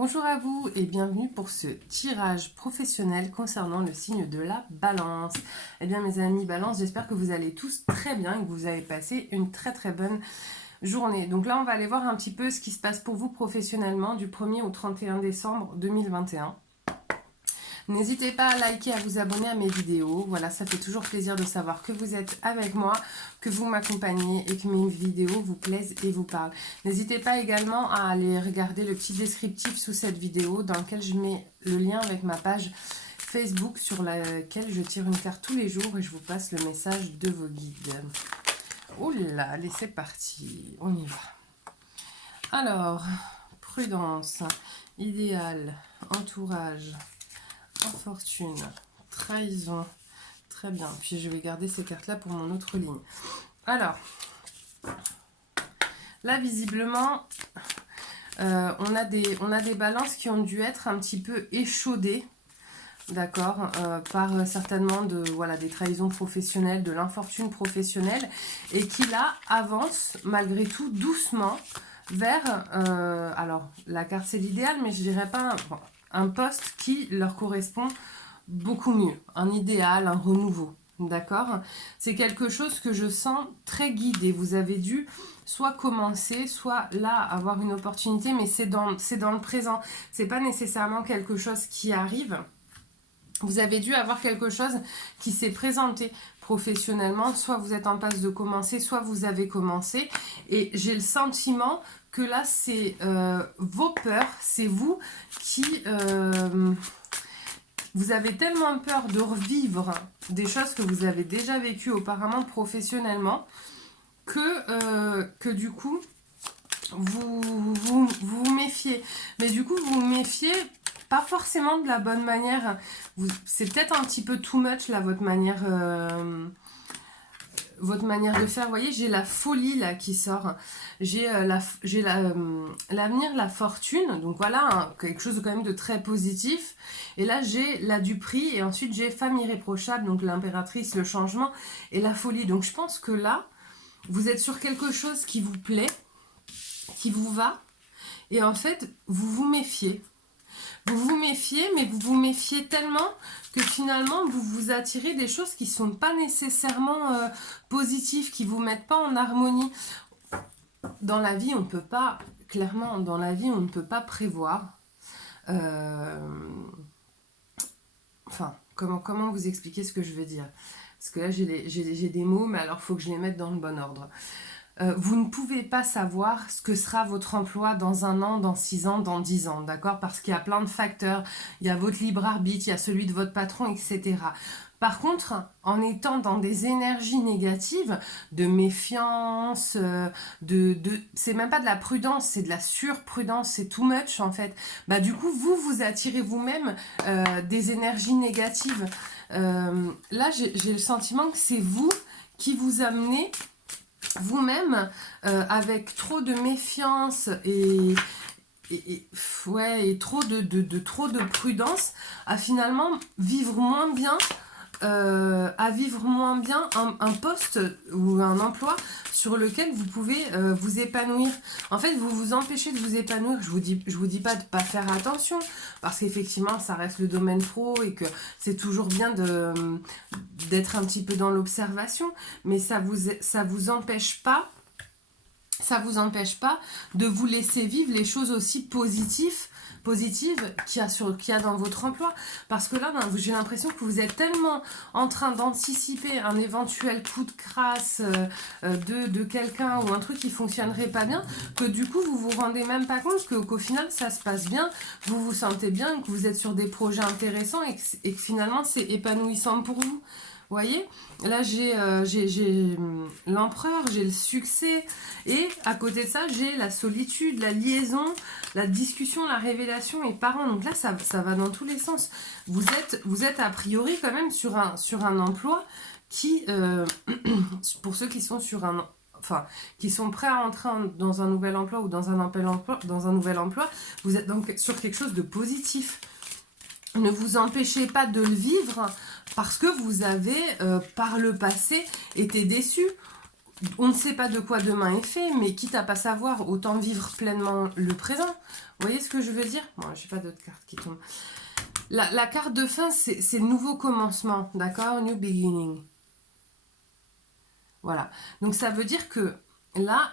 Bonjour à vous et bienvenue pour ce tirage professionnel concernant le signe de la balance. Eh bien mes amis balance, j'espère que vous allez tous très bien et que vous avez passé une très bonne journée. Donc là on va aller voir un petit peu ce qui se passe pour vous professionnellement du 1er au 31 décembre 2021. N'hésitez pas à liker, à vous abonner à mes vidéos. Voilà, ça fait toujours plaisir de savoir que vous êtes avec moi, que vous m'accompagnez et que mes vidéos vous plaisent et vous parlent. N'hésitez pas également à aller regarder le petit descriptif sous cette vidéo dans lequel je mets le lien avec ma page Facebook sur laquelle je tire une carte tous les jours et je vous passe le message de vos guides. Oh là, allez, c'est parti, on y va. Alors, prudence, idéal, entourage, fortune, trahison, très bien. Puis je vais garder ces cartes là pour mon autre ligne. Alors là visiblement on a des balances qui ont dû être un petit peu échaudées, d'accord, par certainement des trahisons professionnelles, de l'infortune professionnelle, et qui là avancent malgré tout doucement vers alors la carte c'est l'idéal, mais je dirais pas un poste qui leur correspond beaucoup mieux, un idéal, un renouveau, d'accord? C'est quelque chose que je sens très guidé. Vous avez dû soit commencer, soit là avoir une opportunité, mais c'est dans le présent. C'est pas nécessairement quelque chose qui arrive. Vous avez dû avoir quelque chose qui s'est présenté professionnellement, soit vous êtes en passe de commencer, soit vous avez commencé, et j'ai le sentiment que là c'est vos peurs, c'est vous qui vous avez tellement peur de revivre des choses que vous avez déjà vécues auparavant professionnellement que du coup vous méfiez. Mais du coup vous méfiez pas forcément de la bonne manière. C'est peut-être un petit peu too much là votre manière de faire. Vous voyez, j'ai la folie là qui sort. J'ai l'avenir, la fortune. Donc voilà, quelque chose quand même de très positif. Et là, j'ai la du prix. Et ensuite, j'ai femme irréprochable. Donc l'impératrice, le changement et la folie. Donc je pense que là, vous êtes sur quelque chose qui vous plaît, qui vous va. Et en fait, vous vous méfiez. Vous vous méfiez, mais vous vous méfiez tellement que finalement, vous vous attirez des choses qui ne sont pas nécessairement positives, qui ne vous mettent pas en harmonie. Dans la vie, on ne peut pas, clairement, dans la vie, on ne peut pas prévoir. Enfin, comment vous expliquer ce que je veux dire? Parce que là, j'ai des mots, mais alors il faut que je les mette dans le bon ordre. Vous ne pouvez pas savoir ce que sera votre emploi dans 1 an, dans 6 ans, dans 10 ans, d'accord? Parce qu'il y a plein de facteurs, il y a votre libre arbitre, il y a celui de votre patron, etc. Par contre, en étant dans des énergies négatives, de méfiance, c'est même pas de la prudence, c'est de la surprudence, c'est too much en fait. Bah du coup, vous attirez vous-même des énergies négatives. Là, j'ai le sentiment que c'est vous qui vous amenez vous-même avec trop de méfiance et trop de prudence à finalement vivre moins bien un poste ou un emploi sur lequel vous pouvez vous épanouir. En fait, vous vous empêchez de vous épanouir. Je vous dis pas de pas faire attention, parce qu'effectivement, ça reste le domaine pro et que c'est toujours bien d'être un petit peu dans l'observation, mais ça vous empêche pas de vous laisser vivre les choses aussi positives qu'il y a dans votre emploi. Parce que là, j'ai l'impression que vous êtes tellement en train d'anticiper un éventuel coup de crasse de quelqu'un ou un truc qui fonctionnerait pas bien, que du coup, vous vous rendez même pas compte qu'au final, ça se passe bien, vous vous sentez bien, que vous êtes sur des projets intéressants et que finalement, c'est épanouissant pour vous. Vous voyez, là j'ai l'empereur, j'ai le succès, et à côté de ça j'ai la solitude, la liaison, la discussion, la révélation et parents. Donc là ça va dans tous les sens. Vous êtes a priori quand même sur un emploi qui, pour ceux qui sont qui sont prêts à entrer dans un nouvel emploi ou dans un nouvel emploi, vous êtes donc sur quelque chose de positif. Ne vous empêchez pas de le vivre parce que vous avez, par le passé, été déçu. on ne sait pas de quoi demain est fait, mais quitte à pas savoir, autant vivre pleinement le présent. Vous voyez ce que je veux dire? Bon, je n'ai pas d'autres cartes qui tombent. La carte de fin, c'est nouveau commencement, d'accord? New beginning. Voilà. Donc ça veut dire que là,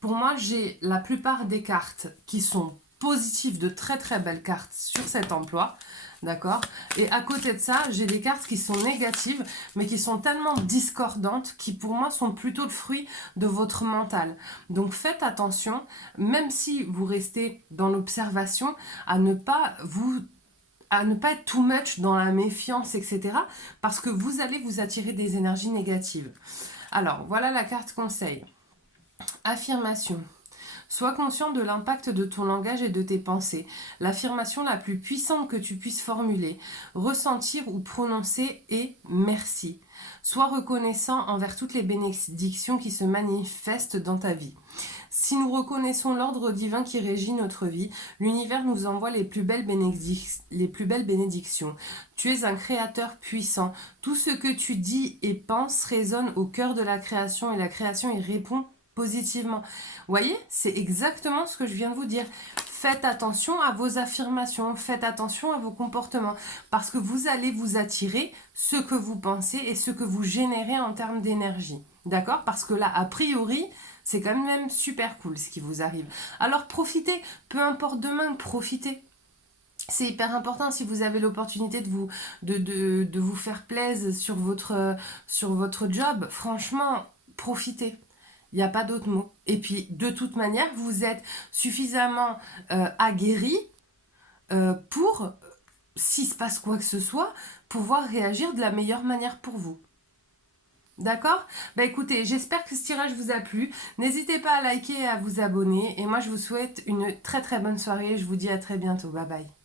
pour moi, j'ai la plupart des cartes qui sont positives, de très très belles cartes sur cet emploi. D'accord? Et à côté de ça, j'ai des cartes qui sont négatives, mais qui sont tellement discordantes, qui pour moi sont plutôt le fruit de votre mental. Donc faites attention, même si vous restez dans l'observation, à ne pas être too much dans la méfiance, etc. Parce que vous allez vous attirer des énergies négatives. Alors, voilà la carte conseil. Affirmation. Sois conscient de l'impact de ton langage et de tes pensées. L'affirmation la plus puissante que tu puisses formuler, ressentir ou prononcer est merci. Sois reconnaissant envers toutes les bénédictions qui se manifestent dans ta vie. Si nous reconnaissons l'ordre divin qui régit notre vie, l'univers nous envoie les plus belles bénédictions. Tu es un créateur puissant. Tout ce que tu dis et penses résonne au cœur de la création et la création y répond positivement. Vous voyez, c'est exactement ce que je viens de vous dire. Faites attention à vos affirmations, faites attention à vos comportements, parce que vous allez vous attirer ce que vous pensez et ce que vous générez en termes d'énergie. D'accord? Parce que là, a priori, c'est quand même super cool ce qui vous arrive. Alors profitez, peu importe demain, profitez. C'est hyper important si vous avez l'opportunité de vous faire plaisir sur votre job. Franchement, profitez. Il n'y a pas d'autre mot. Et puis, de toute manière, vous êtes suffisamment aguerri pour, s'il se passe quoi que ce soit, pouvoir réagir de la meilleure manière pour vous. D'accord? Bah écoutez, j'espère que ce tirage vous a plu. N'hésitez pas à liker et à vous abonner. Et moi, je vous souhaite une très très bonne soirée. Je vous dis à très bientôt. Bye bye.